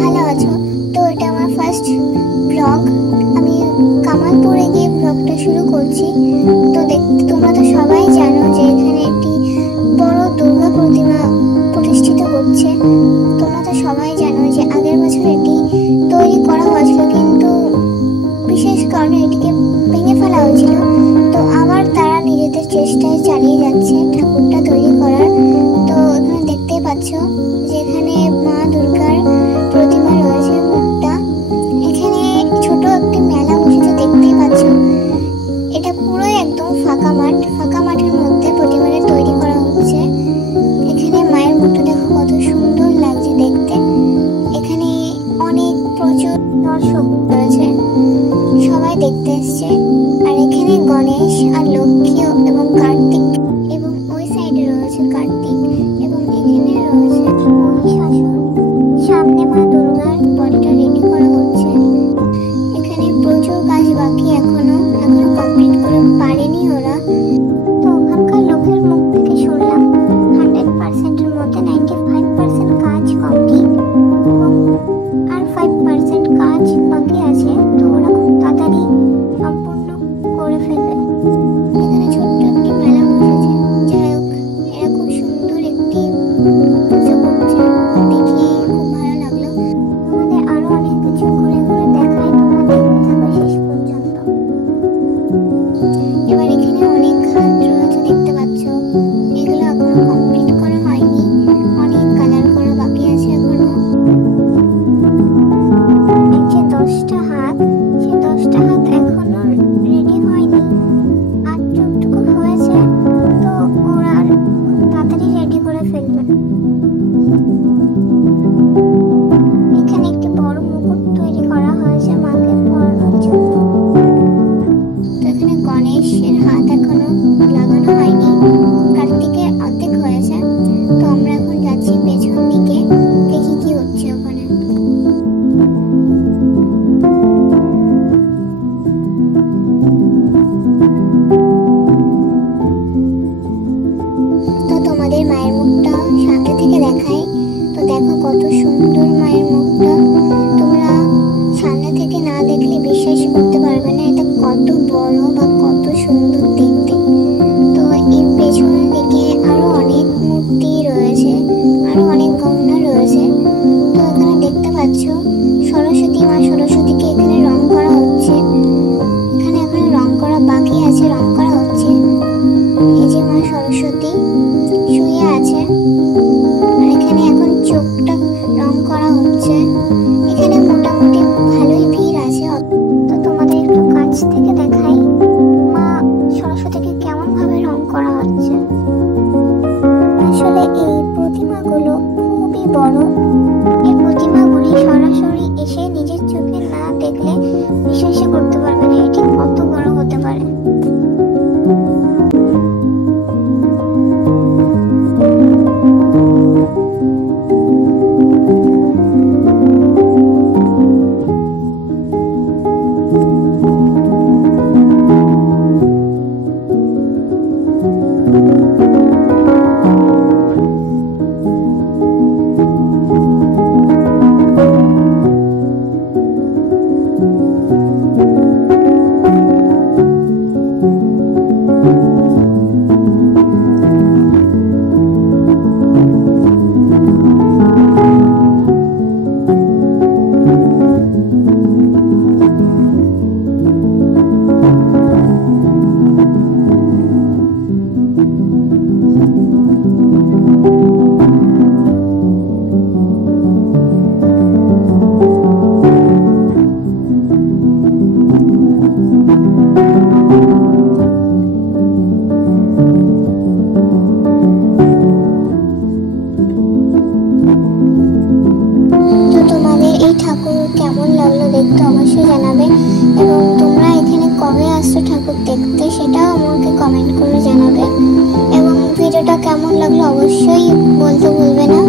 ভালো আছো? তো এটা আমার ফার্স্ট ব্লগ। আমি কামালপুরে গিয়ে ব্লগটা শুরু করছি। তো তোমরা তো সবাই জানো যে এখানে একটি বড় দুর্গা প্রতিমা প্রতিষ্ঠিত হচ্ছে। তোমরা তো সবাই জানো যে আগের বছর এটি তৈরি করা হয়েছিল, কিন্তু বিশেষ কারণে এটিকে ভেঙে ফেলা হয়েছিল। তো আবার তারা নিজেদের চেষ্টায় চালিয়ে যাচ্ছে ঠাকুরটা তৈরি করার। তো এখানে দেখতেই পাচ্ছ যে এখানে মা দুর্গার প্রতিমা রয়েছে, মুখটা। এখানে ছোট একটি মেলা বসেছে, দেখতেই পাচ্ছ। এটা পুরোই একদম ফাঁকা মাঠ। ফাঁকা মাঠের মধ্যে প্রতিমাটা তৈরি করা হচ্ছে। এখানে মায়ের মুখটা দেখো কত সুন্দর লাগছে দেখতে। এখানে অনেক প্রচুর দর্শক রয়েছে, সবাই দেখতে এসছে। আর এখানে গণেশ আর লক্ষ্মী এবং কার্তিক, এবং ওই সাইডে রয়েছে কার্তিক, এবং এখানে রয়েছে মহিষাসুর। সামনে মা দুর্গার বডিটা রেডি করা হচ্ছে। এখানে প্রচুর কাজ বাকি, এখনো কমপ্লিট করে পারেনি ওরা। তো ওখানকার লোকের মুখ থেকে শুনলাম 100%-এর মধ্যে 95% কাজ কমপ্লিট, এবং আর 5% কাজ বাকি আছে। তো ওরা খুব তাড়াতাড়ি সম্পূর্ণ করে ফেলবে। এখানে ছোট্ট একটি মেলা বসেছে। যাই হোক, এরা খুব সুন্দর একটি পুজো করছে, দেখে খুব ভালো লাগলো। তোমাদের আরো অনেক কিছু ঘুরে ঘুরে দেখায়, তোমরা দেখতে থাকো শেষ পর্যন্ত। এবার এখানে অনেক হাত রয়েছে, দেখতে পাচ্ছ। এগুলো এখনো কমপ্লিট করা হয়নি, অনেক কালার করা বাকি আছে এখনো। এই যে 10টা হাত, সে 10টা হাত এখনো রেডি হয়নি, আর টুকটুকু হয়েছে। তো ওরা খুব তাড়াতাড়ি রেডি করে ফেলবে। এখানে একটি বড় মুকুট তৈরি করা হয়েছে মাকে পরানোর জন্য। তো এখানে গণেশের হাত এখনো লাগানো হয়নি, কার্তিকের অর্ধেক হয়েছে। তো আমরা এখন যাচ্ছি পেছন দিকে, দেখি কি হচ্ছে ওখানে। তো তোমাদের মায়ের মুখটা সামনে থেকে দেখাই। তো দেখো কত সুন্দর মায়ের মুখটা। তোমরা সামনে থেকে না দেখলে বিশ্বাস করতে পারবে না এটা কত বড় বা কত সুন্দর দেখতে। তো এর পেছনের দিকে আরো অনেক মূর্তি রয়েছে, আরো অনেক গহনা রয়েছে। তো এখানে দেখতে পাচ্ছ সরস্বতী মা, সরস্বতীকে এখানে রং করা হচ্ছে। এখানে এখন রং করা বাকি আছে, রং করা হচ্ছে। এই যে মা সরস্বতী শুয়ে আছে, আর এখানে এখন চোখটা রং করা হচ্ছে। এখানে মোটামুটি ভালোই ভিড় আছে। তো তোমাদের একটু কাছ থেকে দেখাই মা সরস্বতীকে কেমন ভাবে রং করা হচ্ছে। আসলে এই প্রতিমাগুলো খুবই বড়। এই প্রতিমাগুলি সরাসরি এসে নিজের চোখে না দেখলে বিশ্বাস করতে পারবে না এটি কত বড় হতে পারে। কেমন লাগলো দেখতে অবশ্যই জানাবে, এবং তোমরা এখানে কবে আসছো ঠাকুর দেখতে সেটাও আমাকে কমেন্ট করে জানাবে, এবং ভিডিওটা কেমন লাগলো অবশ্যই বলতে ভুলবে না।